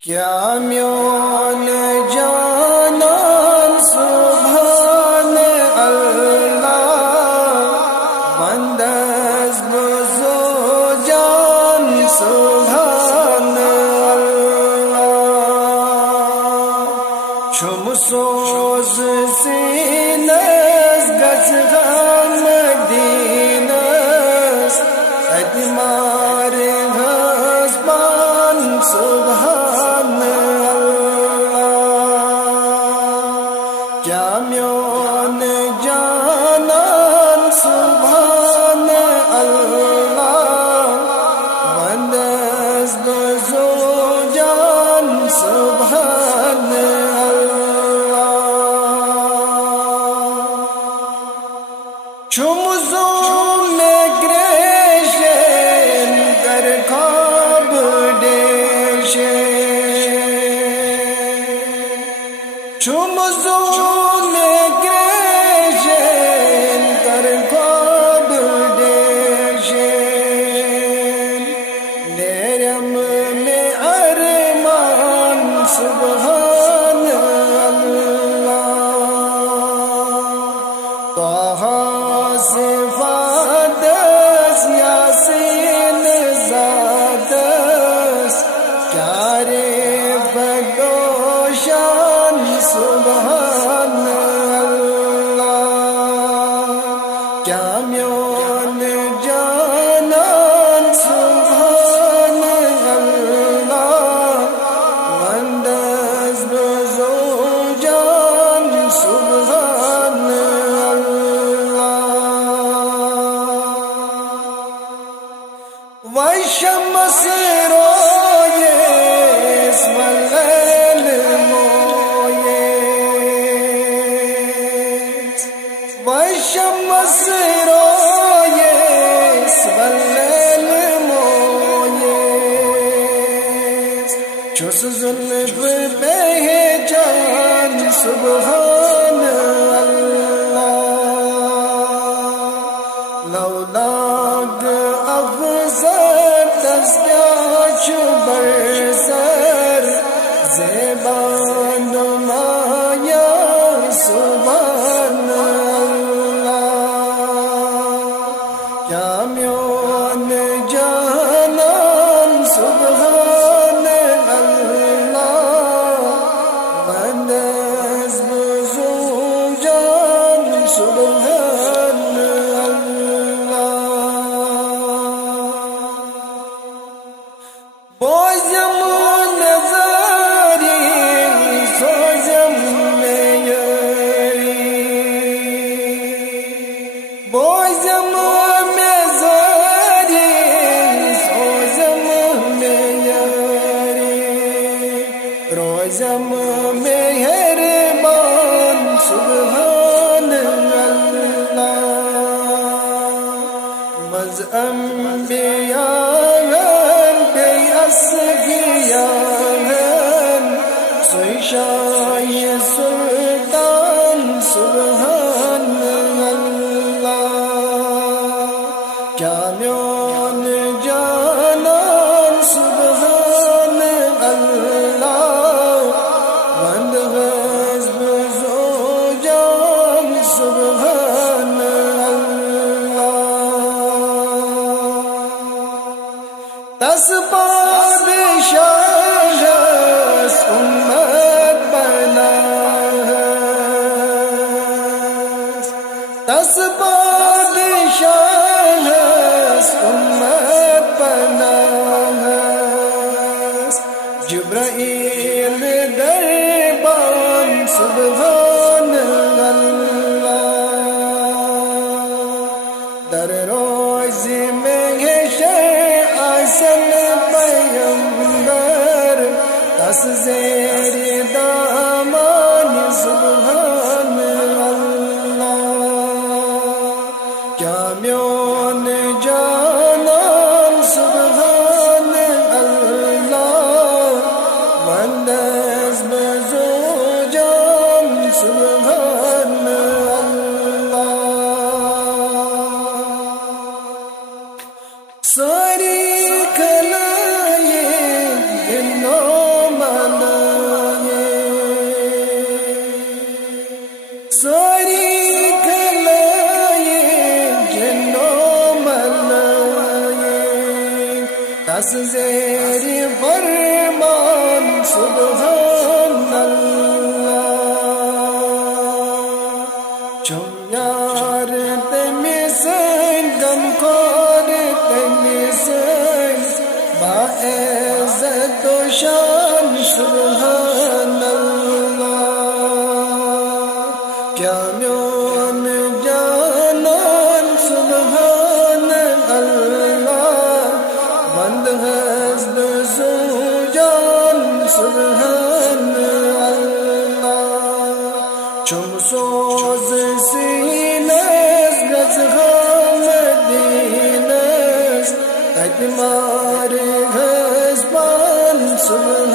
کیا میون جانان سبحان اللہ بندس بزو جان سبحان اللہ چھم سوز سینس گز غم دینس ادمار گھس پان سبحان کیا میون جانان سبحان اللہ بندس بزو جان سبحان اللہ چھم زوم گریشن در خواب دیشن چھم زوم گریشن در خواب دیشن نیرم میں ارمان سبحان اللہ طه صفاتس یاسین ذاتس کیارے بدوشان سبحان اللہ کیا میون جانان سبحان اللہ بندس بزو جان سبحان والشمس رویس واللیل مویس والشمس رویس واللیل مویس چس زلف پہچان سبحان اللہ لولاک افضل تزکیہ برسر زیبان مایا سبحان اللہ کیا میون جانان سبحان اللہ بندس بزو جان سبحان بوزم نظاری سوزم میاری بوزم مزاری سوزم میاری روزم مہربان سبحان اللہ مز انبیاء سوی شاہ سلطان سبحان اللہ کیا میون جانان سبحان اللہ بندس بزو جان سبحان اللہ دس بادشاہ امت بنا دس بادشاہ امت بنا جبرائیل دربان سبحان اللہ در روز میں حسن پیغمبر دس زیر دامان سبحان اللہ کیا میون جانان سبحان اللہ بندس بزو جان سبحان اللہ ساری کھلائیں جنوں منائیں، ساری کھلائیں جنوں منائیں، دس زیر فرمان سبحان اللہ. چم یار تمی سن غم خور تمی سن باعزت و شان سبحان اللہ. کیا میون جانان سبحان اللہ، بند حسب زو جان سبحان اللہ. چم سوز سینس گزغام دینس تکمار گھسبان سبحان